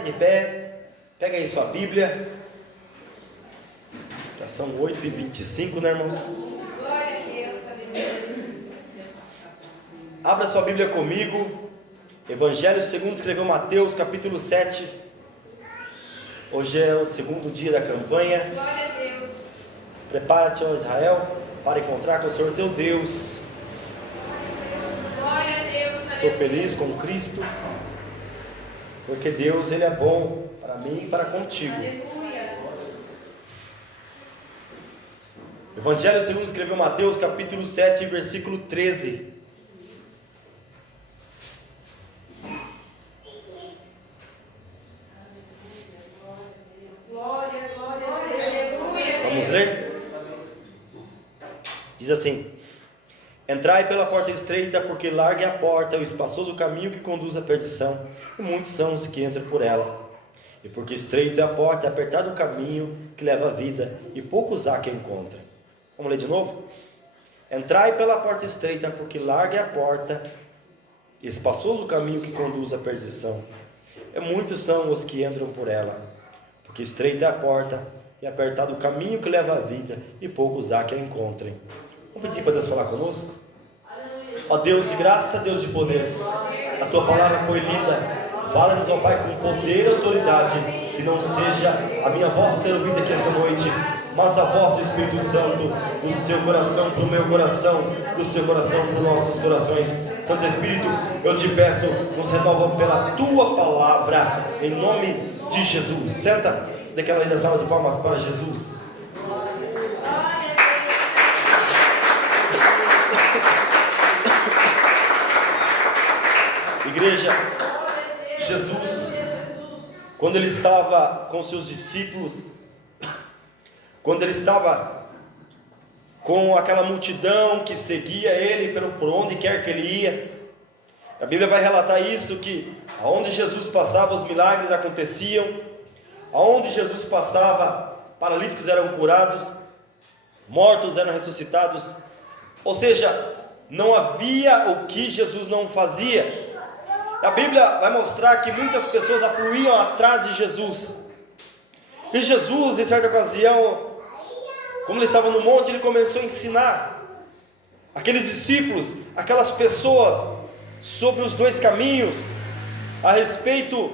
coloca de pé, pega aí sua Bíblia. Já são 8h25, né, irmãos? Glória a Deus, aleluia. Abra sua Bíblia comigo. Evangelho segundo escreveu Mateus, capítulo 7. Hoje é o segundo dia da campanha. Glória a Deus. Prepara-te, ó Israel, para encontrar com o Senhor teu Deus. Glória a Deus, Sou aleluia. feliz com Cristo, porque Deus, Ele é bom para mim e para contigo. Aleluia. Evangelho segundo escreveu Mateus, capítulo 7, versículo 13. Glória, glória, aleluia. Vamos ler? Diz assim: Entrai pela porta estreita, porque larga é a porta, o espaçoso caminho que conduz à perdição, e muitos são os que entram por ela. E porque estreita é a porta, apertado o caminho que leva à vida, e poucos há que encontrem. Vamos ler de novo? Entrai pela porta estreita, porque larga é a porta, e espaçoso o caminho que conduz à perdição, e muitos são os que entram por ela. Porque estreita é a porta, e apertado o caminho que leva à vida, e poucos há que a encontrem. Vamos pedir para Deus falar conosco? Ó Deus de graça, Deus de poder, a tua palavra foi lida. Fala-nos, ó Pai, com poder e autoridade, que não seja a minha voz ser ouvida aqui esta noite, mas a voz do Espírito Santo, do seu coração para o meu coração, do seu coração para os nossos corações. Santo Espírito, eu te peço, nos renova pela tua palavra, em nome de Jesus. Senta, daquela linda salva de palmas para Jesus. Igreja, Jesus, quando ele estava com seus discípulos, quando ele estava com aquela multidão que seguia ele por onde quer que ele ia, a Bíblia vai relatar isso, que aonde Jesus passava os milagres aconteciam, aonde Jesus passava paralíticos eram curados, mortos eram ressuscitados, ou seja, não havia o que Jesus não fazia. A Bíblia vai mostrar que muitas pessoas afluíam atrás de Jesus. E Jesus, em certa ocasião, como ele estava no monte, ele começou a ensinar aqueles discípulos, aquelas pessoas, sobre os dois caminhos, a respeito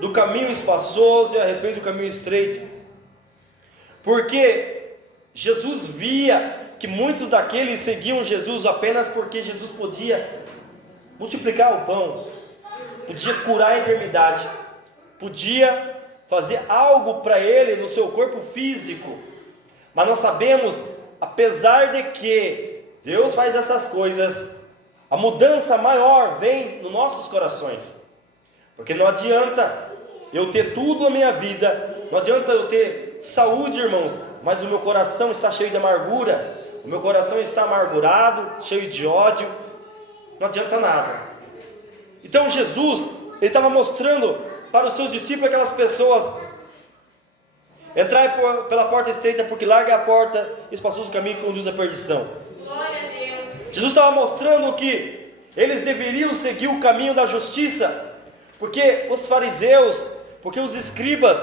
do caminho espaçoso e a respeito do caminho estreito. Porque Jesus via que muitos daqueles seguiam Jesus apenas porque Jesus podia multiplicar o pão, podia curar a enfermidade, podia fazer algo para ele no seu corpo físico. Mas nós sabemos, apesar de que Deus faz essas coisas, a mudança maior vem nos nossos corações. Porque não adianta eu ter tudo na minha vida, não adianta eu ter saúde, irmãos, mas o meu coração está cheio de amargura, o meu coração está amargurado, cheio de ódio, não adianta nada. Então Jesus, ele estava mostrando para os seus discípulos, aquelas pessoas: entrai pela porta estreita, porque larga é a porta, e espaçoso o caminho que conduz à perdição. Glória a Deus. Jesus estava mostrando que eles deveriam seguir o caminho da justiça, porque os fariseus, porque os escribas,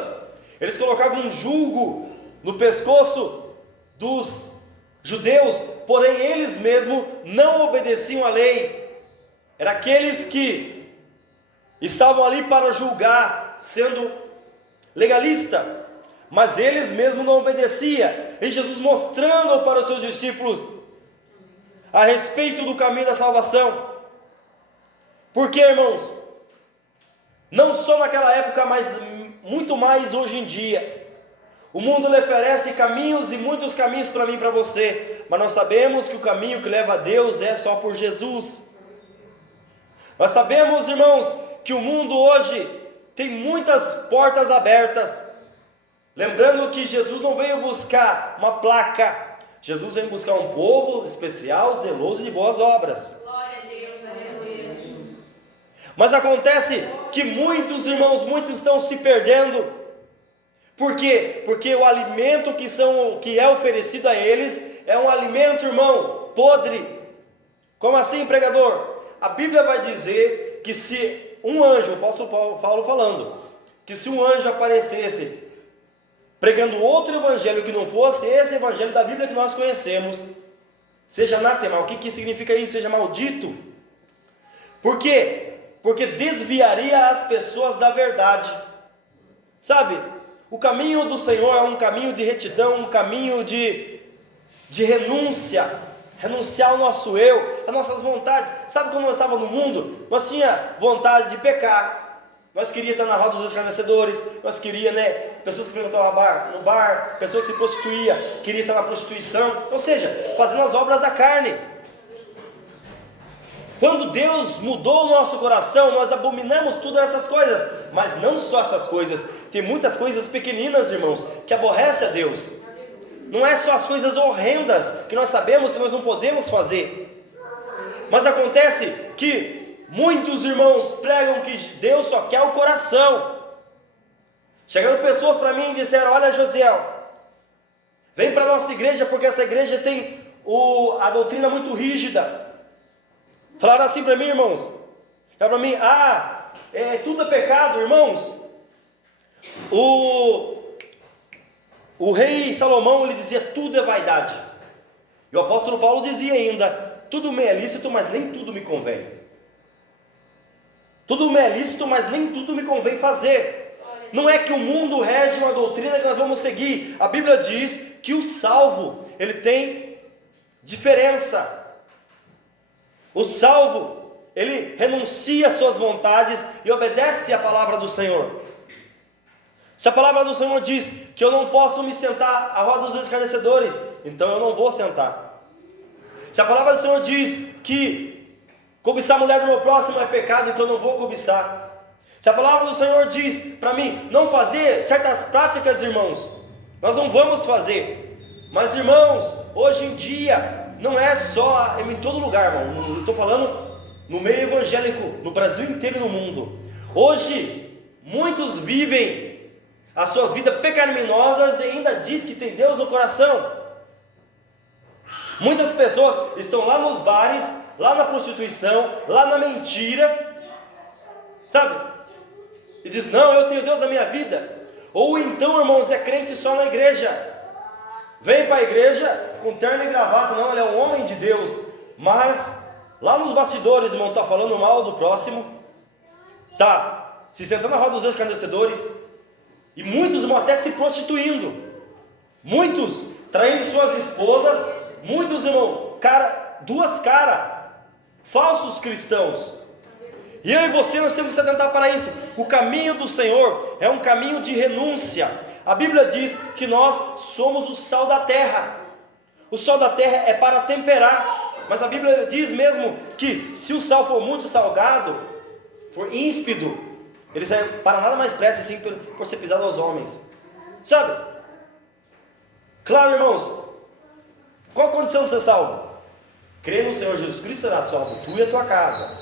eles colocavam um jugo no pescoço dos judeus, porém eles mesmos não obedeciam à lei. Era aqueles que estavam ali para julgar, sendo legalista, mas eles mesmos não obedeciam. E Jesus mostrando para os seus discípulos a respeito do caminho da salvação. Porque, irmãos, não só naquela época, mas muito mais hoje em dia, o mundo lhe oferece caminhos e muitos caminhos para mim e para você, mas nós sabemos que o caminho que leva a Deus é só por Jesus. Nós sabemos, irmãos, que o mundo hoje tem muitas portas abertas. Lembrando que Jesus não veio buscar uma placa, Jesus veio buscar um povo especial, zeloso de boas obras. Glória a Deus, aleluia. Mas acontece que muitos irmãos, muitos estão se perdendo. Por quê? Porque o alimento que é oferecido a eles é um alimento, irmão, podre. Como assim, pregador? A Bíblia vai dizer que se um anjo, o apóstolo Paulo falando, que se um anjo aparecesse pregando outro evangelho que não fosse esse evangelho da Bíblia que nós conhecemos, seja anatema. O que significa isso? Seja maldito. Por quê? Porque desviaria as pessoas da verdade. Sabe, o caminho do Senhor é um caminho de retidão, um caminho de renúncia, renunciar ao nosso eu, às nossas vontades. Sabe quando nós estávamos no mundo, nós tinha vontade de pecar, nós queríamos estar na roda dos escarnecedores, nós queríamos, pessoas que frequentavam no bar, pessoas que se prostituía, queria estar na prostituição, ou seja, fazendo as obras da carne. Quando Deus mudou o nosso coração, nós abominamos todas essas coisas, mas não só essas coisas, tem muitas coisas pequeninas, irmãos, que aborrecem a Deus. Não é só as coisas horrendas que nós sabemos que nós não podemos fazer, mas acontece que muitos irmãos pregam que Deus só quer o coração. Chegaram pessoas para mim e disseram: olha, Josiel, vem para a nossa igreja, porque essa igreja tem a doutrina muito rígida. Falaram assim para mim, irmãos, falaram para mim: tudo é pecado, irmãos. O rei Salomão, ele dizia: tudo é vaidade. E o apóstolo Paulo dizia ainda: tudo me é lícito, mas nem tudo me convém. Tudo me é lícito, mas nem tudo me convém fazer. Não é que o mundo rege uma doutrina que nós vamos seguir. A Bíblia diz que o salvo, ele tem diferença. O salvo, ele renuncia às suas vontades e obedece à palavra do Senhor. Se a palavra do Senhor diz que eu não posso me sentar à roda dos escarnecedores, então eu não vou sentar. Se a palavra do Senhor diz que cobiçar a mulher do meu próximo é pecado, então eu não vou cobiçar. Se a palavra do Senhor diz para mim não fazer certas práticas, irmãos, nós não vamos fazer. Mas, irmãos, hoje em dia, não é só em todo lugar, irmão. Eu estou falando no meio evangélico, no Brasil inteiro e no mundo. Hoje, muitos vivem as suas vidas pecaminosas e ainda diz que tem Deus no coração. Muitas pessoas estão lá nos bares, lá na prostituição, lá na mentira, sabe? E diz: não, eu tenho Deus na minha vida. Ou então, irmãos, é crente só na igreja. Vem para a igreja com terno e gravata, não, ele é um homem de Deus, mas lá nos bastidores, irmão, está falando mal do próximo, está se sentando na roda dos escarnecedores, e muitos, irmão, até se prostituindo, muitos traindo suas esposas, muitos, irmão, duas caras, falsos cristãos. E eu e você, nós temos que se atentar para isso. O caminho do Senhor é um caminho de renúncia. A Bíblia diz que nós somos o sal da terra. O sal da terra é para temperar, mas a Bíblia diz mesmo que se o sal for muito salgado, for ímpido, ele para nada mais presta, assim, por ser pisado aos homens. Sabe? Claro, irmãos, qual a condição de ser salvo? Crê no Senhor Jesus Cristo, será salvo, tu e a tua casa.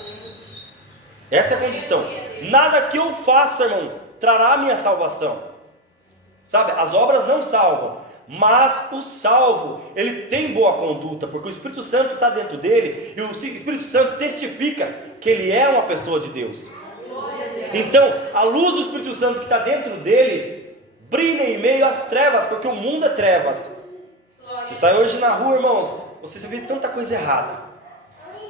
Essa é a condição. Nada que eu faça, irmão, trará a minha salvação. Sabe, as obras não salvam, mas o salvo, ele tem boa conduta, porque o Espírito Santo está dentro dele, e o Espírito Santo testifica que ele é uma pessoa de Deus. Então, a luz do Espírito Santo que está dentro dele, brilha em meio às trevas, porque o mundo é trevas. Você sai hoje na rua, irmãos, você vê tanta coisa errada.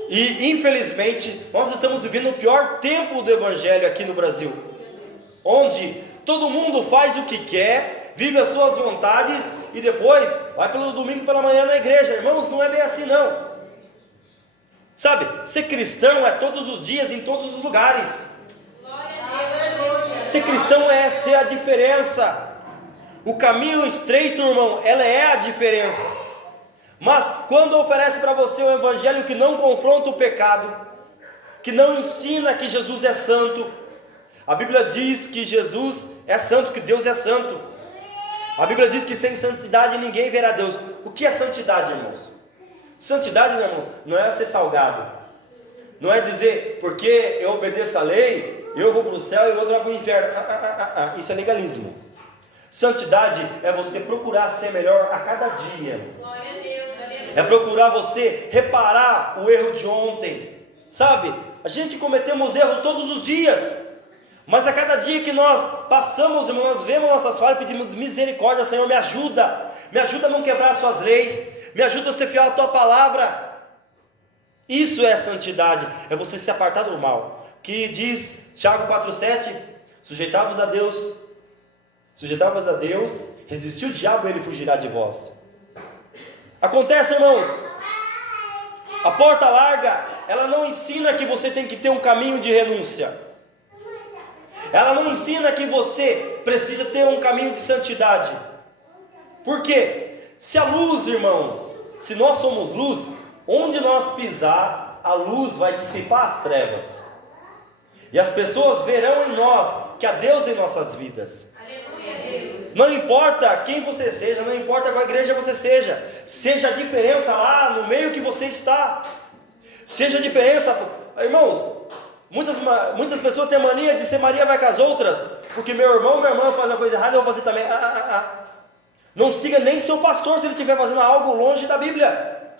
E infelizmente, nós estamos vivendo o pior tempo do Evangelho aqui no Brasil, onde todo mundo faz o que quer, vive as suas vontades e depois vai pelo domingo pela manhã na igreja. Irmãos, não é bem assim não. Sabe, ser cristão é todos os dias, em todos os lugares. Ser cristão é ser a diferença. O caminho estreito, irmão, ela é a diferença. Mas quando oferece para você um evangelho que não confronta o pecado, que não ensina que Jesus é santo, a Bíblia diz que Jesus é santo, que Deus é santo. A Bíblia diz que sem santidade ninguém verá Deus. O que é santidade, irmãos? Santidade, irmãos, não é ser salgado. Não é dizer, porque eu obedeço a lei, eu vou para o céu e o outro vai para o inferno. Isso é legalismo. Santidade é você procurar ser melhor a cada dia. Glória a Deus, É procurar você reparar o erro de ontem. Sabe, a gente cometemos erro todos os dias, Mas a cada dia que nós passamos, irmão, nós vemos nossas falhas e pedimos misericórdia. Senhor, me ajuda a não quebrar as suas leis, me ajuda a ser fiel à tua palavra. Isso é santidade, é você se apartar do mal. Que diz Tiago 4,7: sujeitai-vos a Deus, resistir o diabo e ele fugirá de vós. Acontece, irmãos, a porta larga, ela não ensina que você tem que ter um caminho de renúncia. Ela não ensina que você precisa ter um caminho de santidade. Por quê? Se a luz, irmãos, se nós somos luz, onde nós pisar, a luz vai dissipar as trevas. E as pessoas verão em nós que há Deus em nossas vidas. Aleluia, Deus. Não importa quem você seja, não importa qual igreja você seja, seja a diferença lá no meio que você está. Seja a diferença, irmãos. Muitas pessoas têm a mania de ser Maria vai com as outras, porque meu irmão, minha irmã faz a coisa errada, eu vou fazer também. Não siga nem seu pastor se ele estiver fazendo algo longe da Bíblia.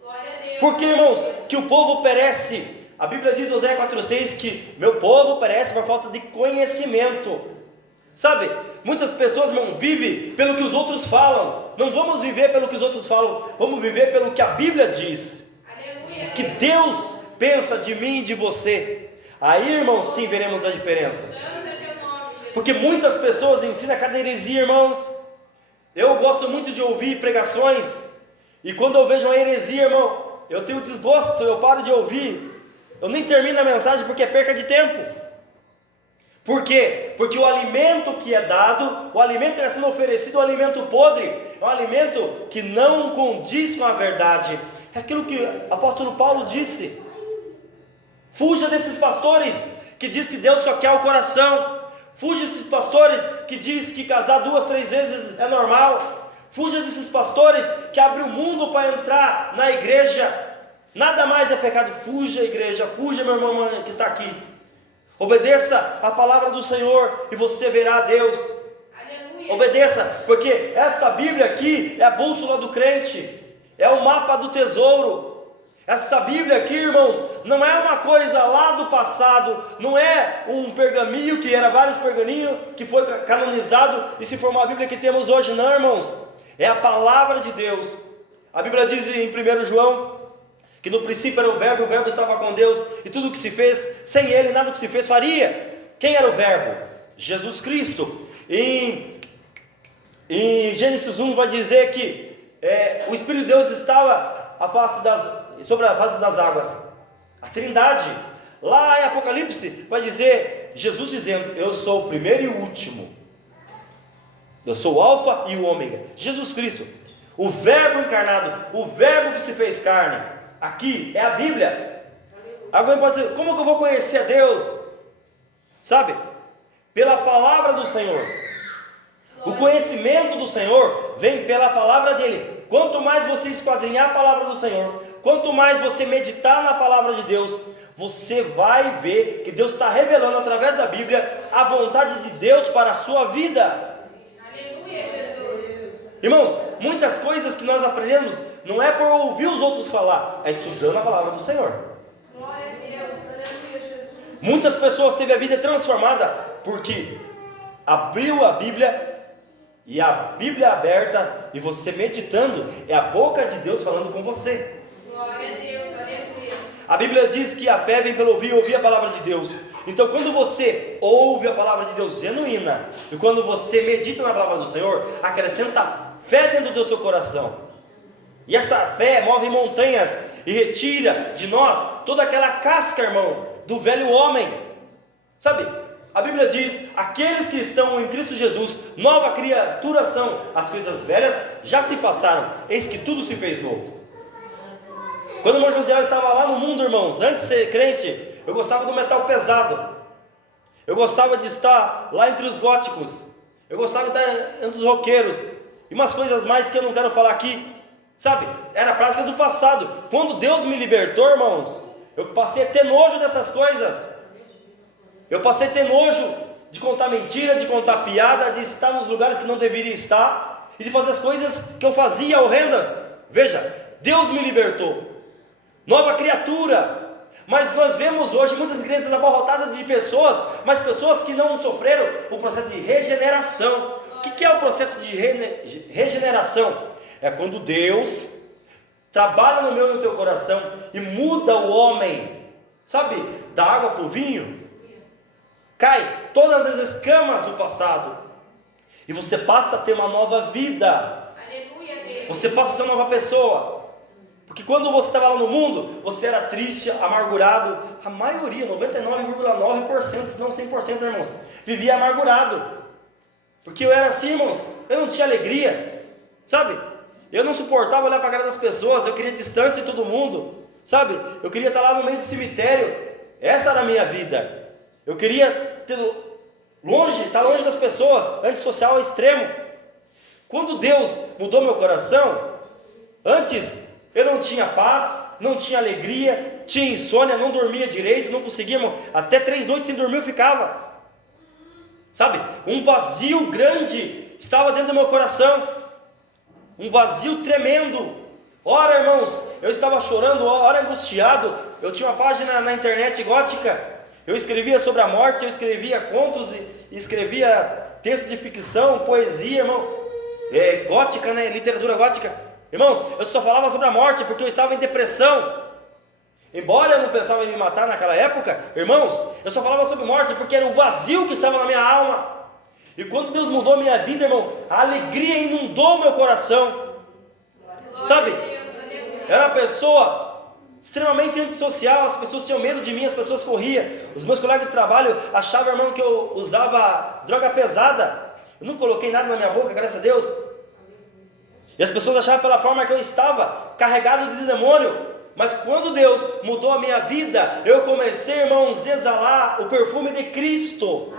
Glória a Deus. Porque, irmãos, que o povo perece. A Bíblia diz em Oséias 4,6 que meu povo perece por falta de conhecimento. Sabe, muitas pessoas, irmão, vivem pelo que os outros falam. Não vamos viver pelo que os outros falam, vamos viver pelo que a Bíblia diz. Aleluia. Que Deus pensa de mim e de você. Aí, irmãos, sim, veremos a diferença. Santo é teu nome, Jesus. Porque muitas pessoas ensinam cada heresia, irmãos. Eu gosto muito de ouvir pregações, e quando eu vejo uma heresia, irmão, eu tenho desgosto, eu paro de ouvir, eu nem termino a mensagem porque é perca de tempo. Por quê? Porque o alimento que é dado, o alimento que está sendo oferecido, é um alimento podre, é um alimento que não condiz com a verdade. É aquilo que o apóstolo Paulo disse: fuja desses pastores que diz que Deus só quer o coração. Fuja desses pastores que diz que casar 2, 3 vezes é normal. Fuja desses pastores que abrem o mundo para entrar na igreja. Nada mais é pecado. Fuja, igreja, fuja, meu irmão que está aqui. Obedeça a palavra do Senhor e você verá a Deus. Aleluia. Obedeça, porque essa Bíblia aqui é a bússola do crente, é o mapa do tesouro. Essa Bíblia aqui, irmãos, não é uma coisa lá do passado, não é um pergaminho que era vários pergaminhos que foi canonizado e se formou a Bíblia que temos hoje, não, irmãos. É a palavra de Deus. A Bíblia diz em 1 João que no princípio era o Verbo estava com Deus, e tudo que se fez, sem Ele nada que se fez faria. Quem era o Verbo? Jesus Cristo. Em Gênesis 1 vai dizer que o Espírito de Deus estava sobre a face das águas, a Trindade. Lá em Apocalipse vai dizer, Jesus dizendo: eu sou o primeiro e o último, eu sou o Alfa e o Ômega. Jesus Cristo, o Verbo encarnado, o Verbo que se fez carne. Aqui é a Bíblia. Alguém pode dizer: como que eu vou conhecer a Deus? Sabe, pela palavra do Senhor. O conhecimento do Senhor vem pela palavra dele. Quanto mais você esquadrinhar a palavra do Senhor, quanto mais você meditar na palavra de Deus, você vai ver que Deus está revelando através da Bíblia a vontade de Deus para a sua vida. Aleluia, Jesus. Irmãos, muitas coisas que nós aprendemos não é por ouvir os outros falar, é estudando a palavra do Senhor. Glória a Deus. Aleluia, Jesus. Muitas pessoas teve a vida transformada porque abriu a Bíblia, e a Bíblia aberta, e você meditando, é a boca de Deus falando com você. Glória a Deus. Aleluia. A Bíblia diz que a fé vem pelo ouvir a palavra de Deus. Então, quando você ouve a palavra de Deus genuína, e quando você medita na palavra do Senhor, acrescenta fé dentro do seu coração. E essa fé move montanhas e retira de nós toda aquela casca, irmão, do velho homem. Sabe? A Bíblia diz: aqueles que estão em Cristo Jesus, nova criatura são. As coisas velhas já se passaram, eis que tudo se fez novo. Quando o irmão Josiel estava lá no mundo, irmãos, antes de ser crente, eu gostava do metal pesado. Eu gostava de estar lá entre os góticos. Eu gostava de estar entre os roqueiros. E umas coisas mais que eu não quero falar aqui. Sabe, era a prática do passado. Quando Deus me libertou, irmãos, eu passei a ter nojo dessas coisas. Eu passei a ter nojo de contar mentira, de contar piada, de estar nos lugares que não deveria estar, e de fazer as coisas que eu fazia horrendas. Veja, Deus me libertou, nova criatura, Mas nós vemos hoje muitas igrejas abarrotadas de pessoas, mas pessoas que não sofreram o processo de regeneração. O que é o processo de regeneração? É quando Deus trabalha no meu e no teu coração e muda o homem, sabe, da água para o vinho. Cai todas as escamas do passado e você passa a ter uma nova vida. Aleluia, Deus. Você passa a ser uma nova pessoa. Porque quando você estava lá no mundo, você era triste, amargurado. A maioria, 99,9%, se não 100%, irmãos, vivia amargurado. Porque eu era assim, irmãos, eu não tinha alegria, sabe? Eu não suportava olhar para a cara das pessoas, eu queria distância de todo mundo, sabe? Eu queria estar lá no meio do cemitério, essa era a minha vida. Eu queria estar longe das pessoas, antissocial ao extremo. Quando Deus mudou meu coração, antes eu não tinha paz, não tinha alegria, tinha insônia, não dormia direito, não conseguia, irmão, até 3 noites sem dormir eu ficava. Sabe, um vazio grande estava dentro do meu coração, um vazio tremendo. Ora, irmãos, eu estava chorando, ora angustiado. Eu tinha uma página na internet gótica, eu escrevia sobre a morte, eu escrevia contos e escrevia textos de ficção, poesia, irmão, gótica, né, literatura gótica. Irmãos, eu só falava sobre a morte porque eu estava em depressão. Embora eu não pensava em me matar naquela época, irmãos, eu só falava sobre morte porque era o vazio que estava na minha alma. E quando Deus mudou a minha vida, irmão, a alegria inundou o meu coração. Sabe, eu era uma pessoa extremamente antissocial, as pessoas tinham medo de mim, as pessoas corriam. Os meus colegas de trabalho achavam, irmão, que eu usava droga pesada. Eu não coloquei nada na minha boca, graças a Deus. E as pessoas achavam pela forma que eu estava, carregado de demônio. Mas quando Deus mudou a minha vida, eu comecei, irmãos, a exalar o perfume de Cristo.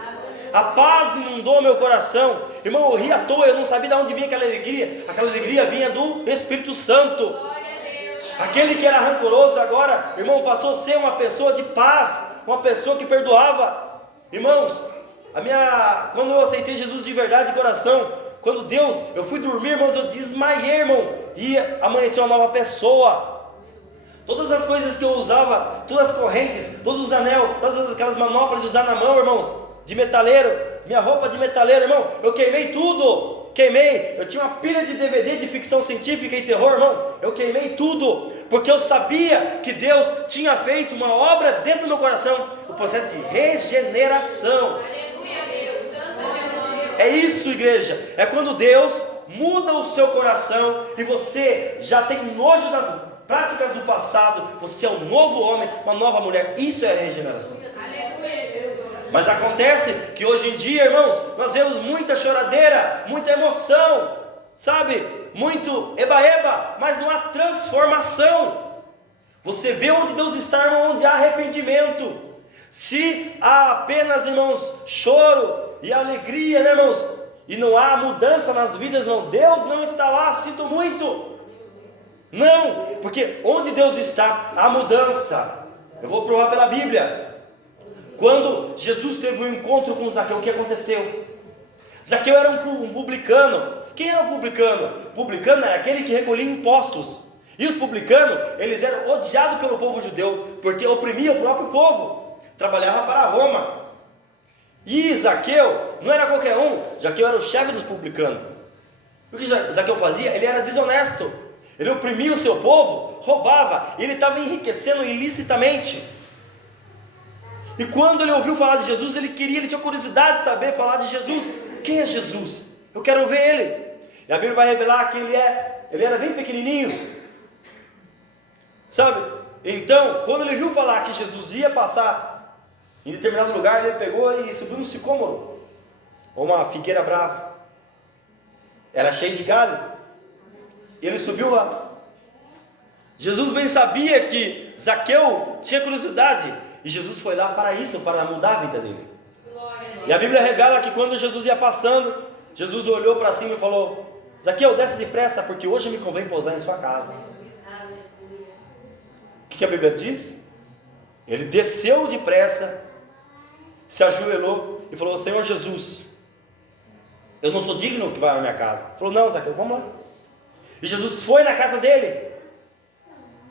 A paz inundou meu coração. Irmão, eu ria à toa, eu não sabia de onde vinha aquela alegria. Aquela alegria vinha do Espírito Santo. Aquele que era rancoroso agora, irmão, passou a ser uma pessoa de paz, uma pessoa que perdoava. Irmãos, quando eu aceitei Jesus de verdade de coração, quando Deus, eu fui dormir, irmãos, eu desmaiei, irmão, e amanheceu uma nova pessoa. Todas as coisas que eu usava, todas as correntes, todos os anel, todas aquelas manoplas de usar na mão, irmãos, de metaleiro, minha roupa de metaleiro, irmão, eu queimei tudo, eu tinha uma pilha de DVD de ficção científica e terror, irmão, eu queimei tudo, porque eu sabia que Deus tinha feito uma obra dentro do meu coração, o processo de regeneração. Aleluia, Deus. Santo é o nome. É isso, igreja, é quando Deus muda o seu coração e você já tem nojo das práticas do passado, você é um novo homem, uma nova mulher. Isso é a regeneração. Aleluia, Jesus. Mas acontece que hoje em dia, irmãos, nós vemos muita choradeira, muita emoção, sabe? Muito eba-eba, mas não há transformação. Você vê onde Deus está, irmão, onde há arrependimento. Se há apenas, irmãos, choro e alegria, né, irmãos? E não há mudança nas vidas, irmão, Deus não está lá, sinto muito. Não, porque onde Deus está, há mudança. Eu vou provar pela Bíblia. Quando Jesus teve um encontro com Zaqueu, o que aconteceu? Zaqueu era um publicano. Quem era o publicano? O publicano era aquele que recolhia impostos. E os publicanos, eles eram odiados pelo povo judeu, porque oprimiam o próprio povo. Trabalhava para Roma. E Zaqueu não era qualquer um. Zaqueu era o chefe dos publicanos. O que Zaqueu fazia? Ele era desonesto. Ele oprimia o seu povo, roubava, e ele estava enriquecendo ilicitamente. E quando ele ouviu falar de Jesus, ele tinha curiosidade de saber falar de Jesus. Quem é Jesus? Eu quero ver ele. E a Bíblia vai revelar que ele era bem pequenininho, sabe? Então, quando ele viu falar que Jesus ia passar em determinado lugar, ele pegou e subiu no sicômoro, ou uma figueira brava, era cheio de galho. E ele subiu lá. Jesus bem sabia que Zaqueu tinha curiosidade. E Jesus foi lá para isso, para mudar a vida dele. E a Bíblia revela que quando Jesus ia passando, Jesus olhou para cima e falou: Zaqueu, desce depressa, porque hoje me convém pousar em sua casa. O que a Bíblia diz? Ele desceu depressa, se ajoelhou e falou: Senhor Jesus, eu não sou digno que vá na minha casa. Ele falou: não, Zaqueu, vamos lá. E Jesus foi na casa dele.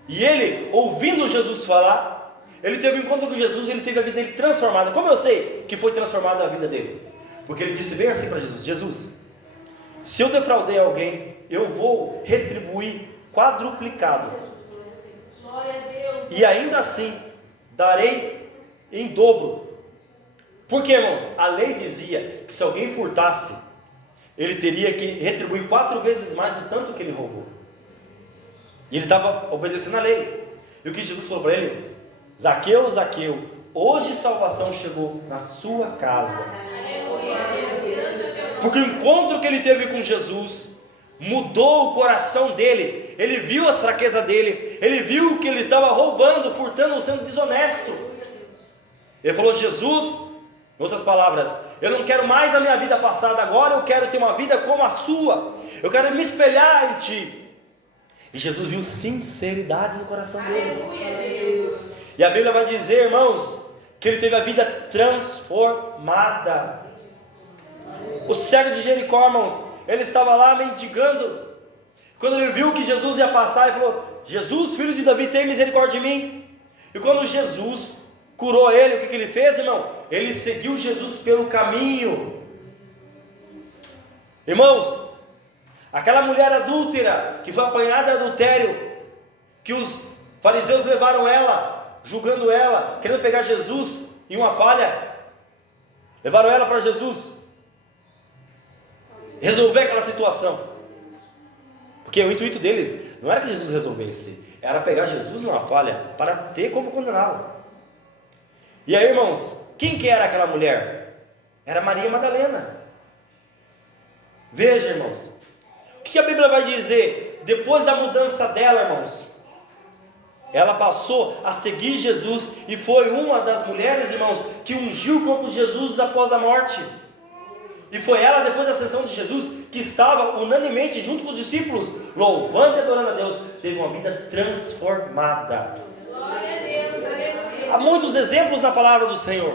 E ele, ouvindo Jesus falar, ele teve um encontro com Jesus e ele teve a vida dele transformada. Como eu sei que foi transformada a vida dele? Porque ele disse bem assim para Jesus: Jesus, se eu defraudei alguém, eu vou retribuir quadruplicado. Glória a Deus. E ainda assim, darei em dobro. Porque, irmãos, a lei dizia que se alguém furtasse, ele teria que retribuir 4 vezes mais do tanto que ele roubou. E ele estava obedecendo a lei. E o que Jesus falou para ele? Zaqueu, Zaqueu, hoje salvação chegou na sua casa. Porque o encontro que ele teve com Jesus mudou o coração dele. Ele viu as fraquezas dele. Ele viu que ele estava roubando, furtando, sendo desonesto. Ele falou: Jesus, em outras palavras, eu não quero mais a minha vida passada, agora eu quero ter uma vida como a sua. Eu quero me espelhar em ti. E Jesus viu sinceridade no coração dele. E a Bíblia vai dizer, irmãos, que ele teve a vida transformada. O cego de Jericó, irmãos, ele estava lá mendigando. Quando ele viu que Jesus ia passar, ele falou: Jesus, filho de Davi, tem misericórdia de mim. E quando Jesus curou ele, o que ele fez, irmão? Ele seguiu Jesus pelo caminho. Irmãos, aquela mulher adúltera que foi apanhada em adultério, que os fariseus levaram ela, julgando ela, querendo pegar Jesus em uma falha, levaram ela para Jesus resolver aquela situação, porque o intuito deles não era que Jesus resolvesse, era pegar Jesus numa falha para ter como condená-lo. E aí, irmãos, quem que era aquela mulher? Era Maria Madalena. Veja, irmãos, o que a Bíblia vai dizer depois da mudança dela, irmãos? Ela passou a seguir Jesus e foi uma das mulheres, irmãos, que ungiu o corpo de Jesus após a morte. E foi ela, depois da ascensão de Jesus, que estava unanimemente junto com os discípulos, louvando e adorando a Deus, teve uma vida transformada. Glória a Deus, aleluia. Há muitos exemplos na palavra do Senhor.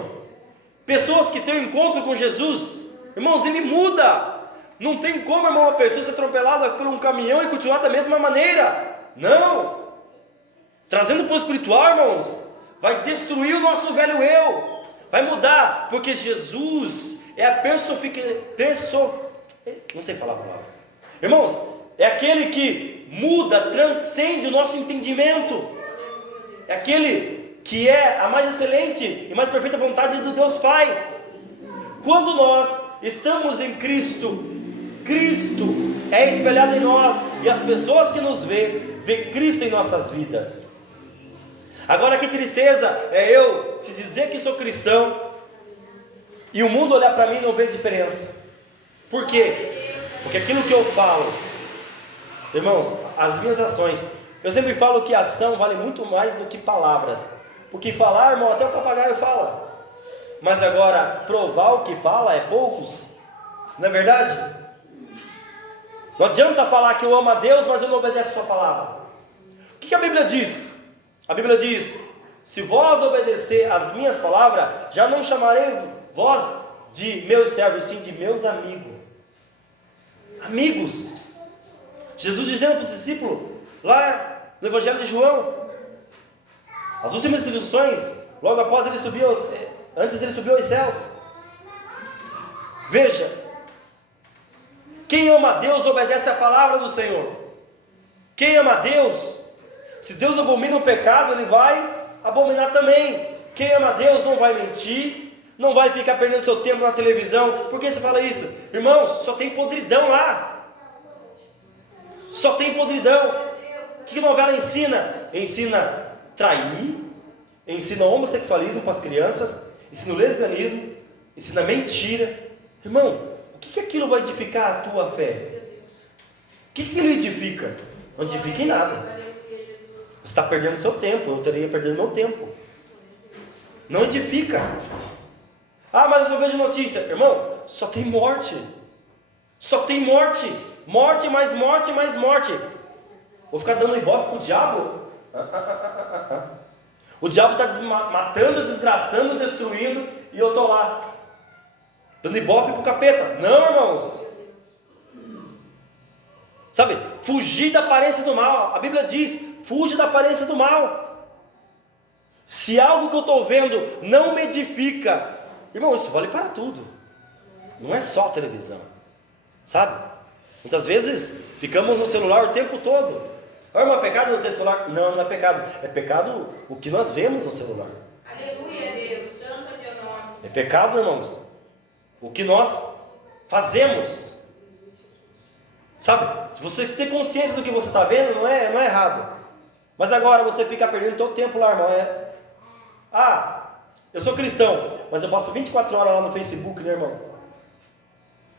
Pessoas que têm um encontro com Jesus, irmãos, ele muda. Não tem como, irmão, uma pessoa ser atropelada por um caminhão e continuar da mesma maneira. Não. Trazendo para o espiritual, irmãos, vai destruir o nosso velho eu. Vai mudar, porque Jesus é a não sei falar a palavra. Irmãos, é aquele que muda, transcende o nosso entendimento. É aquele que é a mais excelente e mais perfeita vontade do Deus Pai. Quando nós estamos em Cristo, Cristo é espelhado em nós, e as pessoas que nos vê Cristo em nossas vidas. Agora, que tristeza é eu se dizer que sou cristão e o mundo olhar para mim e não ver diferença. Por quê? Porque aquilo que eu falo, irmãos, as minhas ações, eu sempre falo que ação vale muito mais do que palavras. Porque falar, irmão, até o papagaio fala. Mas agora, provar o que fala é poucos. Não é verdade? Não adianta falar que eu amo a Deus, mas eu não obedeço a sua palavra. O que a Bíblia diz? A Bíblia diz: se vós obedecer às minhas palavras, já não chamarei vós de meus servos, sim de meus amigos. Amigos. Jesus dizendo para os discípulos, lá no Evangelho de João, as últimas instruções, logo após ele subir antes ele subiu aos céus. Veja, quem ama a Deus obedece à palavra do Senhor. Quem ama a Deus, se Deus abomina o pecado, ele vai abominar também. Quem ama a Deus não vai mentir, não vai ficar perdendo seu tempo na televisão. Por que você fala isso? Irmãos, só tem podridão lá. Só tem podridão. O que a novela ensina? Ensina trair, ensina homossexualismo para as crianças, ensina o lesbianismo, ensina mentira. Irmão, o que aquilo vai edificar a tua fé? O que aquilo edifica? Não edifica em nada. Você está perdendo seu tempo, eu teria perdido meu tempo. Não edifica. Ah, mas eu só vejo notícia. Irmão, só tem morte. Só tem morte. Morte, mais morte, mais morte. Vou ficar dando ibope para o diabo? O diabo está matando, desgraçando, destruindo, e eu estou lá dando ibope para o capeta. Não, irmãos. Sabe, fugir da aparência do mal. A Bíblia diz, fuja da aparência do mal. Se algo que eu estou vendo não me edifica, irmão, isso vale para tudo. Não é só televisão, sabe? Muitas vezes ficamos no celular o tempo todo. Irmão, é pecado não ter celular? Não, não é pecado. É pecado o que nós vemos no celular. Aleluia, Deus. Santo é teu nome. É pecado, irmãos, o que nós fazemos. Sabe? Se você ter consciência do que você está vendo, não é errado. Mas agora você fica perdendo todo o tempo lá, irmão. Eu sou cristão, mas eu passo 24 horas lá no Facebook, né, irmão?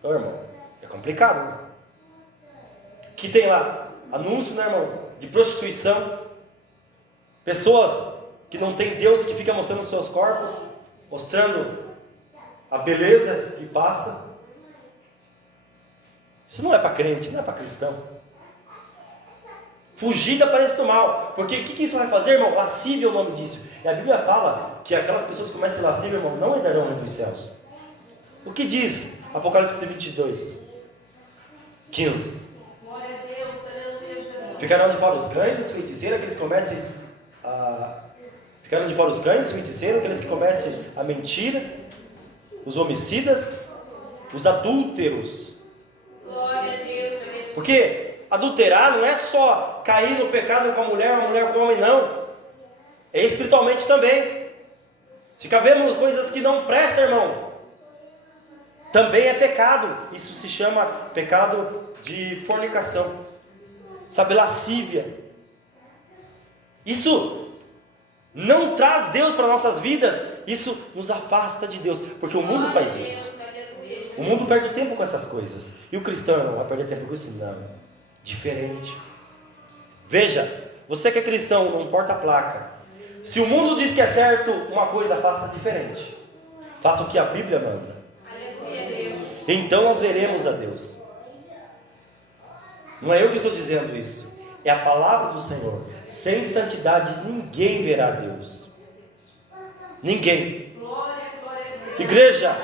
Ô, irmão, é complicado, né? Que tem lá anúncio, né, irmão, de prostituição, pessoas que não têm Deus, que ficam mostrando os seus corpos, mostrando a beleza que passa. Isso não é para crente, não é para cristão. Fugir da aparência do mal, porque o que isso vai fazer, irmão? Lascívia é o nome disso. E a Bíblia fala que aquelas pessoas que cometem lascívia, irmão, não herdarão o reino dos céus. O que diz Apocalipse 22, 15? Glória a Deus. Aleluia, Jesus. Ficarão de fora os cães, os feiticeiros, aqueles que cometem ficarão de fora os cães, os feiticeiros, aqueles que cometem a mentira, os homicidas, os adúlteros. Glória a Deus. Aleluia. Porque adulterar não é só cair no pecado com a mulher com o homem, não. É espiritualmente também. Se vemos coisas que não prestam, irmão, também é pecado. Isso se chama pecado de fornicação. Sabe, lascívia. Isso não traz Deus para nossas vidas. Isso nos afasta de Deus. Porque o mundo faz isso. O mundo perde tempo com essas coisas. E o cristão não vai perder tempo com isso, não. Diferente. Veja, você que é cristão, não importa a placa. Se o mundo diz que é certo uma coisa, faça diferente. Faça o que a Bíblia manda. Aleluia, Deus. Então nós veremos a Deus. Não é eu que estou dizendo isso. É a palavra do Senhor. Sem santidade ninguém verá Deus. Ninguém. Glória, glória a Deus. Igreja,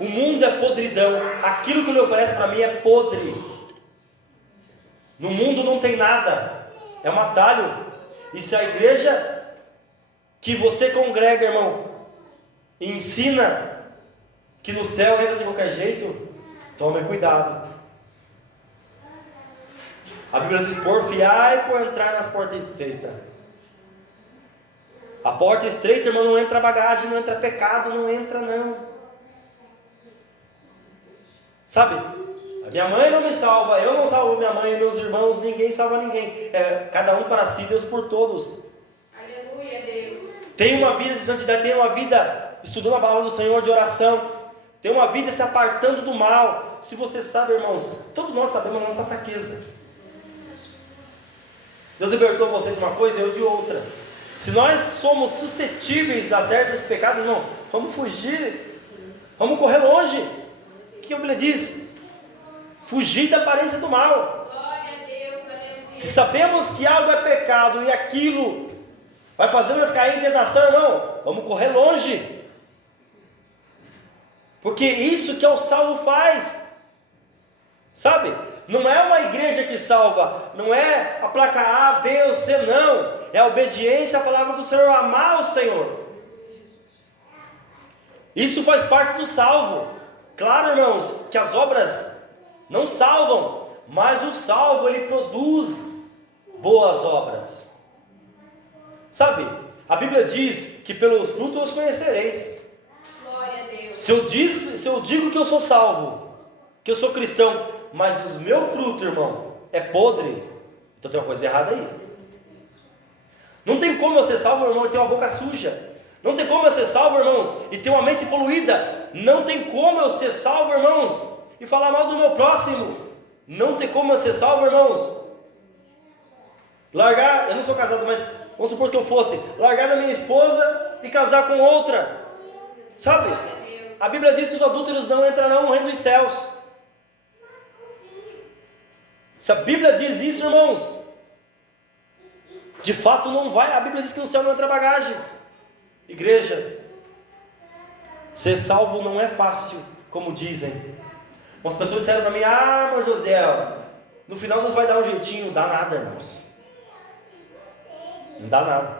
o mundo é podridão. Aquilo que ele oferece para mim é podre. No mundo não tem nada, é um atalho. E se a igreja que você congrega, irmão, ensina que no céu entra de qualquer jeito, tome cuidado. A Bíblia diz: porfiai por entrar nas portas estreitas. A porta estreita, irmão, não entra bagagem, não entra pecado, não entra não. Sabe? A minha mãe não me salva, eu não salvo minha mãe, meus irmãos, ninguém salva ninguém. É cada um para si, Deus por todos. Aleluia, Deus. Tem uma vida de santidade, tem uma vida estudando a palavra do Senhor, de oração. Tem uma vida se apartando do mal. Se você sabe, irmãos, todos nós sabemos a nossa fraqueza. Deus libertou você de uma coisa, eu de outra. Se nós somos suscetíveis a certos pecados, irmão, vamos fugir, vamos correr longe. O que a Bíblia diz? Fugir da aparência do mal. Glória a Deus. Aleluia. Se sabemos que algo é pecado e aquilo vai fazer nós cair em tentação, irmão, vamos correr longe. Porque isso que o salvo faz. Sabe? Não é uma igreja que salva, não é a placa A, B ou C, não. É a obediência à palavra do Senhor, amar o Senhor. Isso faz parte do salvo. Claro, irmãos, que as obras não salvam, mas o salvo, ele produz boas obras. Sabe? A Bíblia diz que pelos frutos os conhecereis. Glória a Deus. Se eu digo que eu sou salvo, que eu sou cristão, mas os meus frutos, irmão, é podre, então tem uma coisa errada aí. Não tem como eu ser salvo, irmão, e ter uma boca suja. Não tem como eu ser salvo, irmãos, e ter uma mente poluída. Não tem como eu ser salvo, irmãos, e falar mal do meu próximo. Não tem como eu ser salvo, irmãos. Largar, eu não sou casado, mas vamos supor que eu fosse largar da minha esposa e casar com outra. Sabe? A Bíblia diz que os adúlteros não entrarão no reino dos céus. Se a Bíblia diz isso, irmãos, de fato não vai. A Bíblia diz que no céu não entra bagagem. Igreja, ser salvo não é fácil, como dizem. Umas pessoas disseram para mim: ah, irmão José, no final nos vai dar um jeitinho. Não dá nada, irmãos. Não dá nada.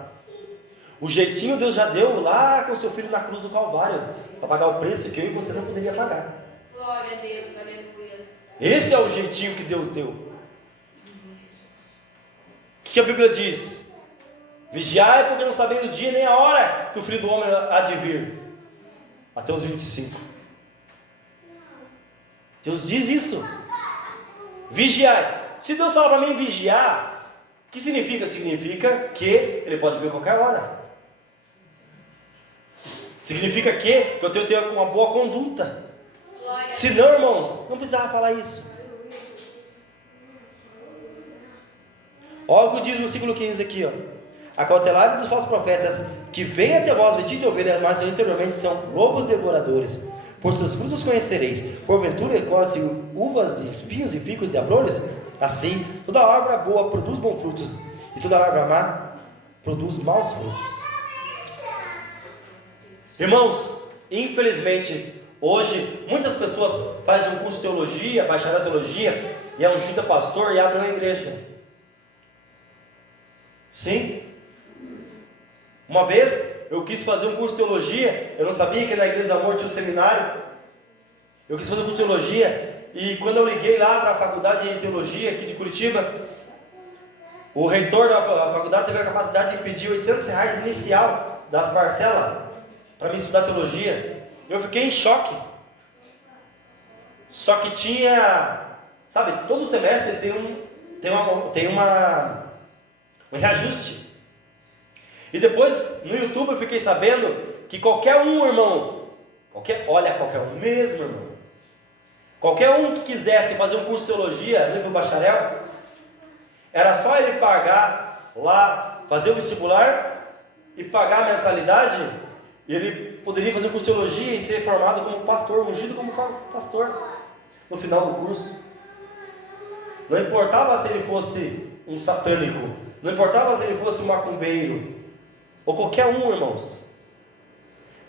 O jeitinho Deus já deu lá com o seu filho na cruz do Calvário, para pagar o preço que eu e você não poderia pagar. Glória a Deus, aleluia. Esse é o jeitinho que Deus deu. O que a Bíblia diz? Vigiai, porque não sabeis o dia nem a hora que o Filho do Homem há de vir. Mateus 25. Deus diz isso. Vigiai. Se Deus fala para mim vigiar, o que significa? Significa que Ele pode vir a qualquer hora. Significa que eu tenho que ter uma boa conduta. Se não, irmãos, não precisava falar isso. Olha o que diz no versículo 15 aqui, ó. Acautelai-vos dos falsos profetas, que vêm até vós vestidos de ovelhas, mas interiormente são lobos devoradores. Por seus frutos conhecereis. Porventura colhe-se uvas de espinhos e ficos de abrolhos? Assim, toda árvore boa produz bons frutos, e toda árvore má produz maus frutos. Irmãos, infelizmente, hoje, muitas pessoas fazem um curso de teologia, bacharel em teologia, e é ungido a pastor e abrem uma igreja. Sim. Uma vez, eu quis fazer um curso de teologia, eu não sabia que na Igreja do Amor tinha um seminário. Eu quis fazer um curso de teologia, e quando eu liguei lá para a faculdade de teologia aqui de Curitiba, o reitor da faculdade teve a capacidade de pedir R$800 inicial das parcelas para mim estudar teologia. Eu fiquei em choque. Só que tinha, sabe, todo semestre tem um reajuste. E depois no YouTube eu fiquei sabendo que qualquer um, irmão, qualquer um mesmo, irmão, qualquer um que quisesse fazer um curso de teologia, nível bacharel, era só ele pagar lá, fazer o vestibular e pagar a mensalidade, e ele poderia fazer um curso de teologia e ser formado como pastor, ungido como pastor no final do curso. Não importava se ele fosse um satânico, não importava se ele fosse um macumbeiro, ou qualquer um, irmãos.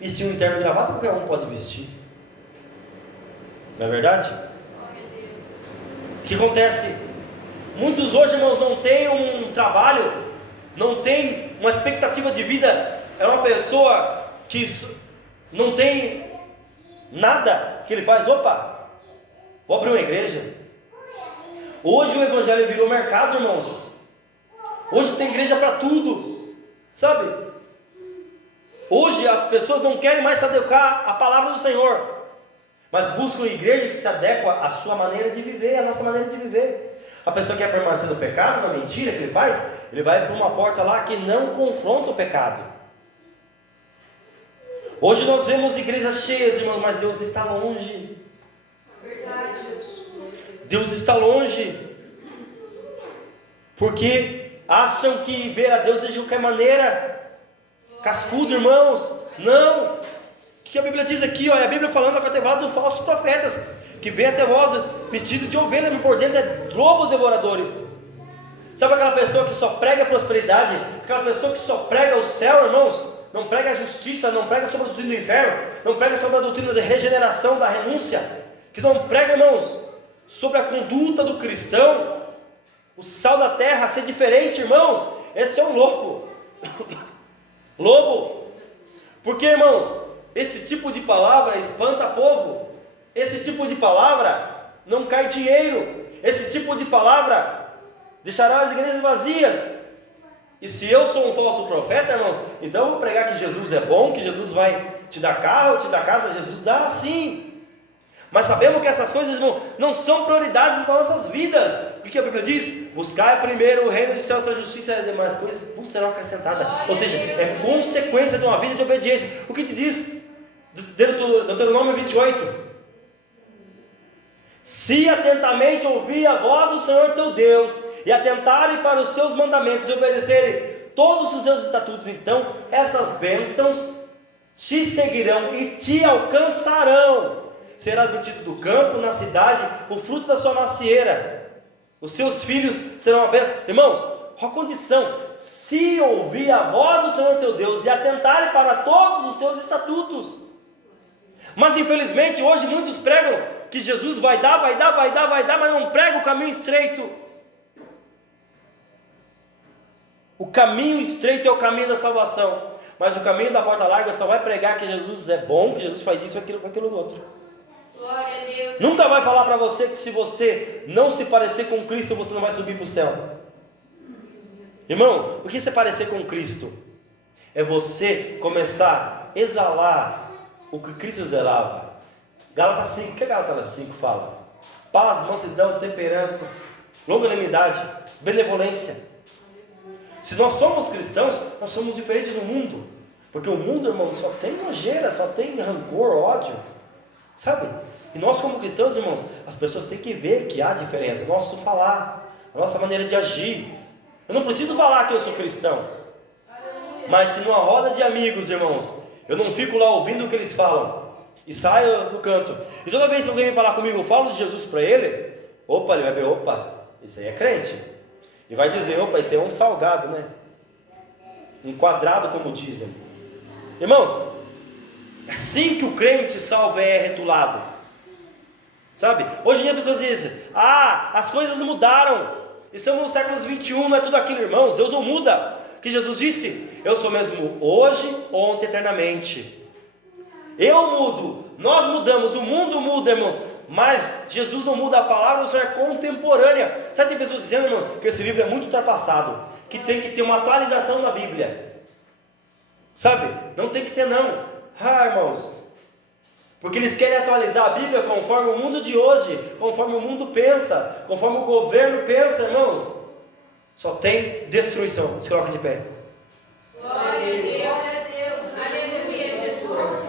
Vestir um terno e gravata, qualquer um pode vestir. Não é verdade? O que acontece? Muitos hoje, irmãos, não têm um trabalho, não tem uma expectativa de vida. É uma pessoa que não tem nada que ele faz. Opa, vou abrir uma igreja. Hoje o evangelho virou mercado, irmãos. Hoje tem igreja para tudo, sabe? Hoje as pessoas não querem mais se adequar à palavra do Senhor, mas buscam igreja que se adequa à sua maneira de viver, à nossa maneira de viver. A pessoa que quer permanecer no pecado, na mentira que ele faz, ele vai para uma porta lá que não confronta o pecado. Hoje nós vemos igrejas cheias, irmãos, mas Deus está longe. Verdade. Deus está longe, porque acham que ver a Deus de qualquer maneira. Cascudo, irmãos. Não. O que a Bíblia diz aqui? Ó, é a Bíblia falando da categoria dos falsos profetas, que vem até vós vestido de ovelha, mas por dentro é lobos devoradores. Sabe aquela pessoa que só prega a prosperidade? Aquela pessoa que só prega o céu, irmãos? Não prega a justiça, não prega sobre a doutrina do inferno, não prega sobre a doutrina da regeneração, da renúncia, que não prega, irmãos, sobre a conduta do cristão, o sal da terra ser diferente, irmãos. Esse é um lobo. Lobo. Porque, irmãos, esse tipo de palavra espanta povo. Esse tipo de palavra não cai dinheiro. Esse tipo de palavra deixará as igrejas vazias. E se eu sou um falso profeta, irmãos, então eu vou pregar que Jesus é bom, que Jesus vai te dar carro, te dar casa. Jesus dá, sim. Mas sabemos que essas coisas, irmão, não são prioridades das nossas vidas. O que a Bíblia diz? Buscai primeiro o reino dos céus, a justiça e as demais coisas vos serão acrescentadas. Ou seja, é consequência de uma vida de obediência. O que te diz? Deuteronômio 28. Se atentamente ouvir a voz do Senhor teu Deus, e atentarem para os seus mandamentos, e obedecerem todos os seus estatutos, então essas bênçãos te seguirão e te alcançarão. Serás bendito do campo, na cidade, o fruto da sua macieira. Os seus filhos serão uma bênção. Irmãos, qual a condição? Se ouvir a voz do Senhor teu Deus e atentarem para todos os seus estatutos. Mas infelizmente hoje muitos pregam que Jesus vai dar, mas não pregam o caminho estreito. O caminho estreito é o caminho da salvação. Mas o caminho da porta larga só vai pregar que Jesus é bom, que Jesus faz isso, aquilo outro. Glória a Deus. Nunca vai falar para você que se você não se parecer com Cristo, você não vai subir para o céu. Irmão, o que é se parecer com Cristo? É você começar a exalar o que Cristo exalava. Gálatas 5, o que Gálatas 5 fala? Paz, mansidão, temperança, longanimidade, benevolência. Se nós somos cristãos, nós somos diferentes do mundo. Porque o mundo, irmão, só tem nojeira, só tem rancor, ódio. Sabe? E nós como cristãos, irmãos, as pessoas têm que ver que há diferença. Nosso falar, a nossa maneira de agir. Eu não preciso falar que eu sou cristão. Mas se numa roda de amigos, irmãos, eu não fico lá ouvindo o que eles falam e saio do canto, e toda vez que alguém vem falar comigo, eu falo de Jesus para ele, opa, ele vai ver, opa, esse aí é crente. E vai dizer, opa, esse é um salgado, né? Um quadrado, como dizem. Irmãos, assim que o crente salvo é retulado. Sabe? Hoje em dia as pessoas dizem, as coisas mudaram, estamos no século 21, não é tudo aquilo, irmãos. Deus não muda. O que Jesus disse? Eu sou mesmo hoje, ontem, eternamente. Eu mudo, nós mudamos, o mundo muda, irmãos. Mas Jesus não muda, a palavra do Senhor é contemporânea. Sabe, tem pessoas dizendo, irmão, que esse livro é muito ultrapassado, que tem que ter uma atualização na Bíblia. Sabe? Não tem que ter não. Irmãos, porque eles querem atualizar a Bíblia conforme o mundo de hoje, conforme o mundo pensa, conforme o governo pensa, irmãos. Só tem destruição. Se coloca de pé. Glória a Deus. Aleluia, Jesus.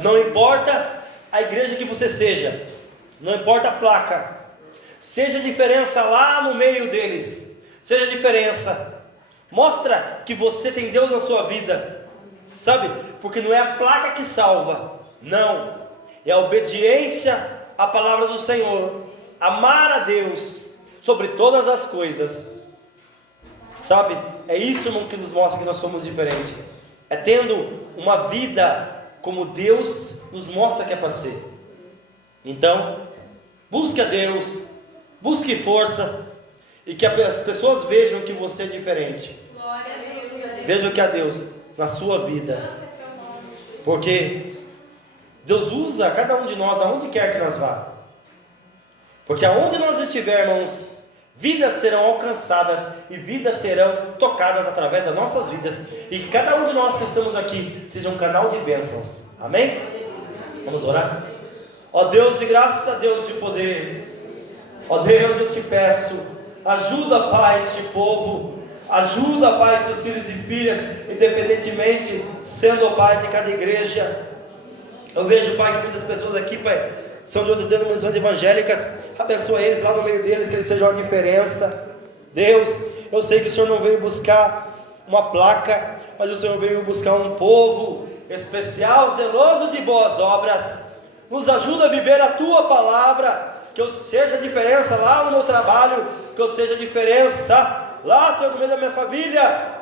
Não importa a igreja que você seja, não importa a placa, seja diferença lá no meio deles, seja diferença, mostra que você tem Deus na sua vida, sabe? Porque não é a placa que salva, não, é a obediência à palavra do Senhor, amar a Deus sobre todas as coisas, sabe? É isso, irmão, que nos mostra que nós somos diferentes, é tendo uma vida como Deus nos mostra que é para ser. Então, busque a Deus, busque força, e que as pessoas vejam que você é diferente. Glória a Deus. Vejam que há Deus na sua vida, porque Deus usa cada um de nós aonde quer que nós vá, porque aonde nós estivermos, irmãos, vidas serão alcançadas e vidas serão tocadas através das nossas vidas, e que cada um de nós que estamos aqui seja um canal de bênçãos, amém? Vamos orar? Ó Deus, e graças a Deus de poder, ó Deus, eu te peço, ajuda, Pai, este povo, ajuda, Pai, seus filhos e filhas, independentemente, sendo, ó Pai, de cada igreja. Eu vejo, Pai, que muitas pessoas aqui, Pai, são de outras denominações evangélicas. Abençoa eles lá no meio deles, que eles sejam a diferença. Deus, eu sei que o Senhor não veio buscar uma placa, mas o Senhor veio buscar um povo especial, zeloso de boas obras. Nos ajuda a viver a Tua palavra, que eu seja a diferença lá no meu trabalho, que eu seja a diferença lá, Senhor, no meio da minha família,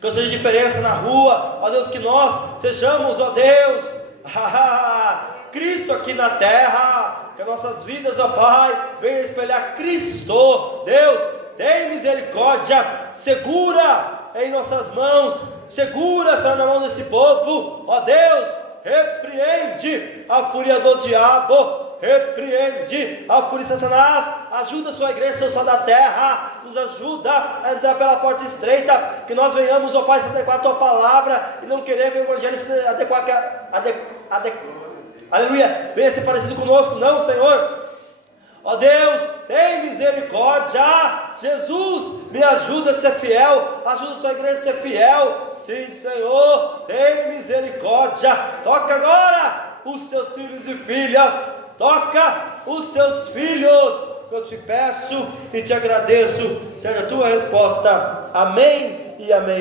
que eu seja a diferença na rua, ó Deus, que nós sejamos, ó Deus, Cristo aqui na terra, que as nossas vidas, ó Pai, venham espelhar Cristo. Deus, tem misericórdia, segura em nossas mãos, segura, Senhor, na mão desse povo, ó Deus, repreende a fúria do diabo, repreende a fúria de Satanás, ajuda a sua igreja, Senhor, da terra, nos ajuda a entrar pela porta estreita, que nós venhamos, ó Pai, se adequar à Tua palavra, e não querer que o Evangelho se adequar, aleluia, venha ser parecido conosco, não, Senhor. Ó Deus, tem misericórdia. Jesus, me ajuda a ser fiel, ajuda a sua igreja a ser fiel. Sim, Senhor, tem misericórdia. Toca agora os seus filhos e filhas, toca os seus filhos, que eu te peço e te agradeço, seja a tua resposta, amém e amém.